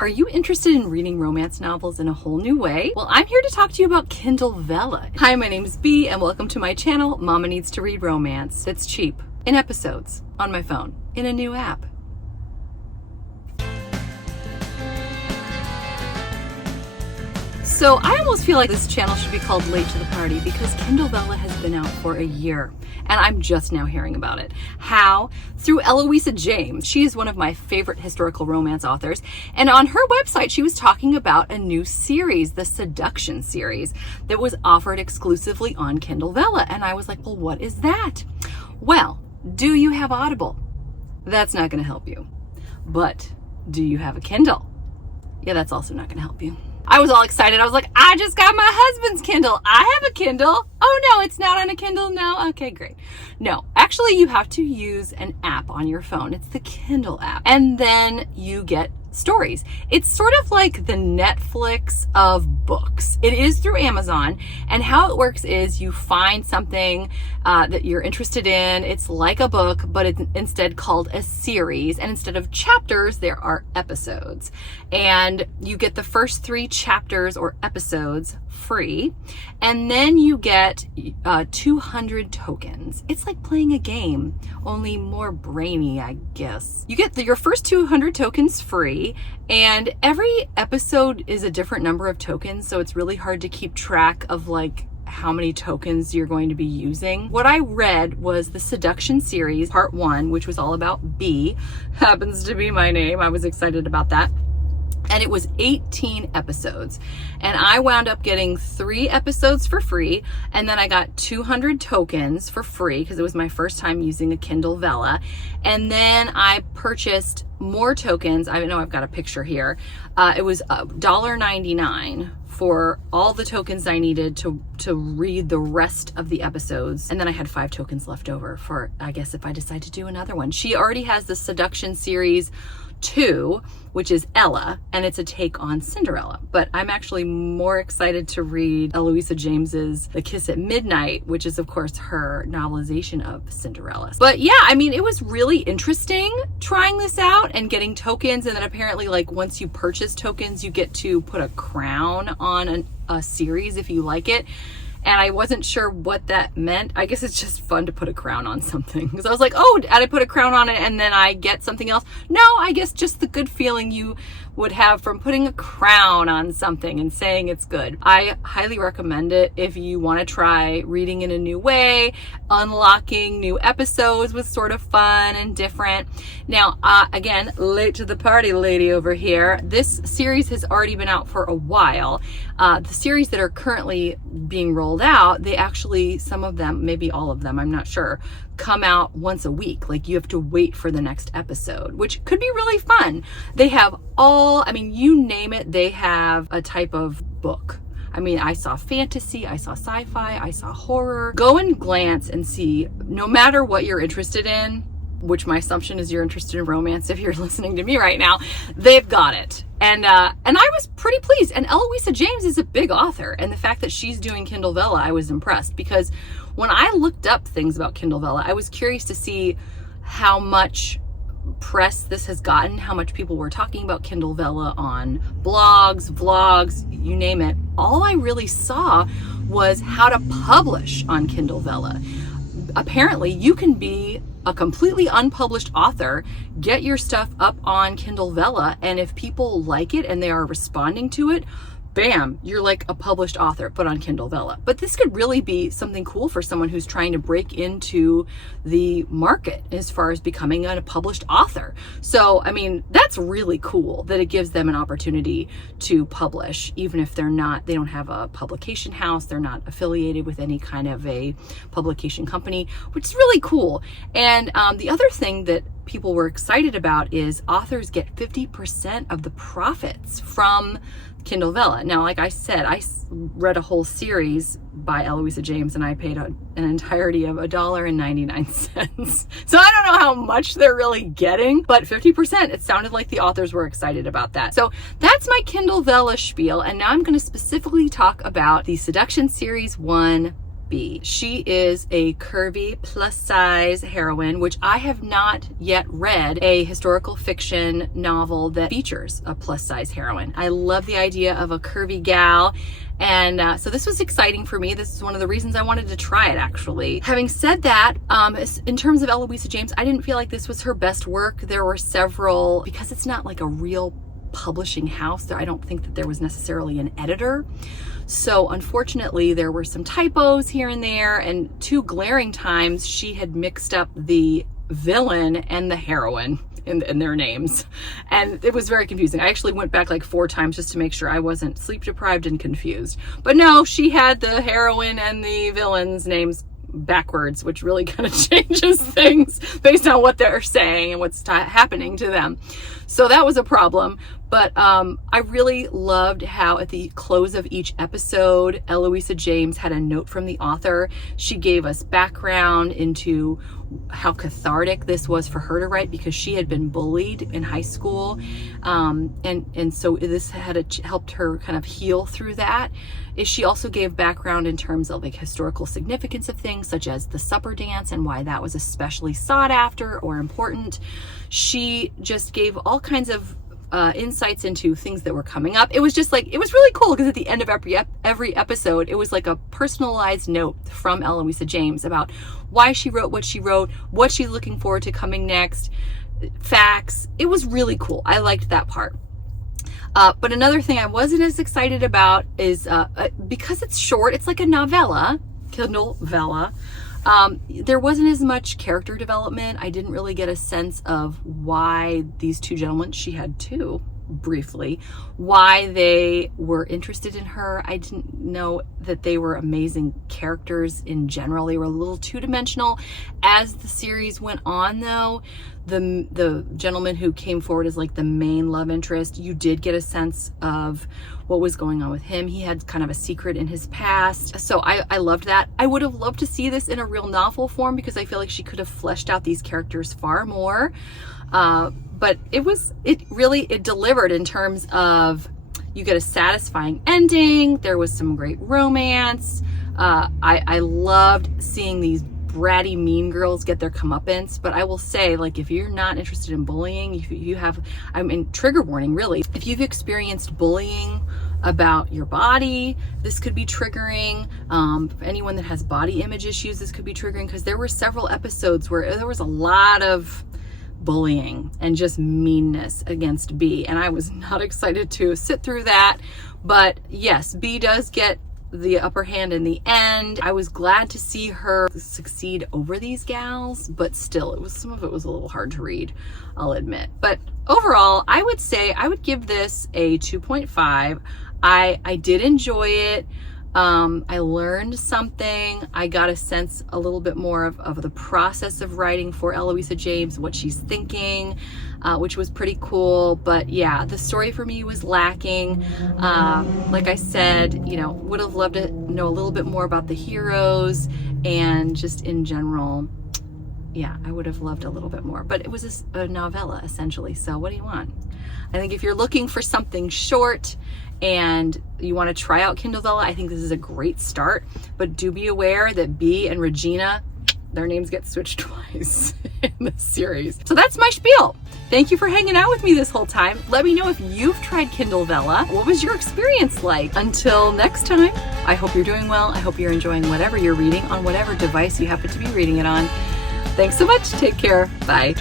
Are you interested in reading romance novels in a whole new way? Well, I'm here to talk to you about Kindle Vella. Hi, my name is Bea, and welcome to my channel, Mama Needs to Read Romance. It's cheap, in episodes, on my phone, in a new app. So I almost feel like this channel should be called Late to the Party because Kindle Vella has been out for a year and I'm just now hearing about it. How? Through Eloisa James. She is one of my favorite historical romance authors, and on her website she was talking about a new series, the Seduction Series, that was offered exclusively on Kindle Vella, and I was like, well, what is that? Well, do you have Audible? That's not going to help you. But do you have a Kindle? Yeah, that's also not going to help you. I was all excited. I was like, I just got my husband's Kindle. I have a Kindle. Oh no, it's not on a Kindle now? Okay, great. No, actually you have to use an app on your phone. It's the Kindle app. And then you get stories. It's sort of like the Netflix of books. It is through Amazon, and how it works is you find something that you're interested in. It's like a book, but it's instead called a series, and instead of chapters there are episodes, and you get the first 3 chapters or episodes free, and then you get 200 tokens. It's like playing a game, only more brainy, I guess. You get your first 200 tokens free, and every episode is a different number of tokens, so it's really hard to keep track of like how many tokens you're going to be using. What I read was the Seduction Series Part 1, which was all about Bea. Happens to be my name. I was excited about that. And it was 18 episodes. And I wound up getting 3 episodes for free. And then I got 200 tokens for free because it was my first time using a Kindle Vella. And then I purchased more tokens. I know I've got a picture here. It was $1.99 for all the tokens I needed to read the rest of the episodes. And then I had 5 tokens left over for, I guess, if I decide to do another one. She already has the Seduction Series 2, which is Ella, and it's a take on Cinderella. But I'm actually more excited to read Eloisa James's The Kiss at Midnight, which is of course her novelization of Cinderella. But yeah, I mean, it was really interesting trying this out and getting tokens, and then apparently like once you purchase tokens, you get to put a crown on a series if you like it. And I wasn't sure what that meant. I guess it's just fun to put a crown on something. Because I was like, oh, did I put a crown on it and then I get something else? No, I guess just the good feeling you would have from putting a crown on something and saying it's good. I highly recommend it if you want to try reading in a new way. Unlocking new episodes was sort of fun and different. Now, again, late to the party lady over here. This series has already been out for a while. The series that are currently being rolled out, they actually, some of them, maybe all of them, I'm not sure, come out once a week. Like you have to wait for the next episode, which could be really fun. They have I mean, you name it, they have a type of book. I mean, I saw fantasy, I saw sci-fi, I saw horror. Go and glance and see, no matter what you're interested in, which my assumption is you're interested in romance if you're listening to me right now, they've got it. And I was pretty pleased. And Eloisa James is a big author, and the fact that she's doing Kindle Vella, I was impressed, because when I looked up things about Kindle Vella, I was curious to see how much press this has gotten, how much people were talking about Kindle Vella on blogs, vlogs, you name it. All I really saw was how to publish on Kindle Vella. Apparently, you can be a completely unpublished author, get your stuff up on Kindle Vella, and if people like it and they are responding to it, bam, you're like a published author put on Kindle Vella. But this could really be something cool for someone who's trying to break into the market as far as becoming a published author. So, I mean, that's really cool that it gives them an opportunity to publish, even if they don't have a publication house, they're not affiliated with any kind of a publication company, which is really cool. And the other thing that people were excited about is authors get 50% of the profits from Kindle Vella. Now, like I said, I read a whole series by Eloisa James and I paid an entirety of $1.99. So I don't know how much they're really getting, but 50%, it sounded like the authors were excited about that. So that's my Kindle Vella spiel. And now I'm going to specifically talk about the Seduction Series One B. She is a curvy plus size heroine, which I have not yet read a historical fiction novel that features a plus size heroine. I love the idea of a curvy gal. And so this was exciting for me. This is one of the reasons I wanted to try it, actually. Having said that, in terms of Eloisa James, I didn't feel like this was her best work. There were several, because it's not like a real publishing house, I don't think that there was necessarily an editor. So unfortunately, there were some typos here and there, and two glaring times she had mixed up the villain and the heroine in their names, and it was very confusing. I actually went back like 4 times just to make sure I wasn't sleep deprived and confused. But no, she had the heroine and the villain's names backwards, which really kind of changes things based on what they're saying and what's happening to them. So that was a problem. But I really loved how at the close of each episode, Eloisa James had a note from the author. She gave us background into how cathartic this was for her to write, because she had been bullied in high school. And so this had helped her kind of heal through that. She also gave background in terms of like historical significance of things, such as the supper dance and why that was especially sought after or important. She just gave all kinds of insights into things that were coming up. It was just like, it was really cool, because at the end of every episode, it was like a personalized note from Eloisa James about why she wrote what she wrote, what she's looking forward to coming next, facts. It was really cool. I liked that part. But another thing I wasn't as excited about is because it's short, it's like a novella, Kindle Vella. There wasn't as much character development. I didn't really get a sense of why these two gentlemen, she had two briefly, why they were interested in her. I didn't know that they were amazing characters in general. They were a little two-dimensional. As the series went on, though, the gentleman who came forward as like the main love interest, you did get a sense of what was going on with him. He had kind of a secret in his past. So I loved that. I would have loved to see this in a real novel form, because I feel like she could have fleshed out these characters far more. But it delivered in terms of, you get a satisfying ending. There was some great romance. I loved seeing these bratty mean girls get their comeuppance. But I will say, like, if you're not interested in bullying, if you have, I mean, trigger warning, really, if you've experienced bullying about your body, this could be triggering. For anyone that has body image issues, this could be triggering, because there were several episodes where there was a lot of bullying and just meanness against B, and I was not excited to sit through that. But yes, B does get the upper hand in the end. I was glad to see her succeed over these gals, but still, some of it was a little hard to read, I'll admit. But overall, I would say I would give this a 2.5. I did enjoy it. I learned something. I got a sense a little bit more of the process of writing for Eloisa James, what she's thinking, which was pretty cool. But yeah, the story for me was lacking. Like I said, would have loved to know a little bit more about the heroes, and just in general, yeah, I would have loved a little bit more. But it was a novella, essentially. So what do you want? I think if you're looking for something short and you want to try out Kindle Vella, I think this is a great start. But do be aware that B and Regina, their names get switched twice in this series. So that's my spiel. Thank you for hanging out with me this whole time. Let me know if you've tried Kindle Vella. What was your experience like? Until next time, I hope you're doing well. I hope you're enjoying whatever you're reading on whatever device you happen to be reading it on. Thanks so much. Take care. Bye.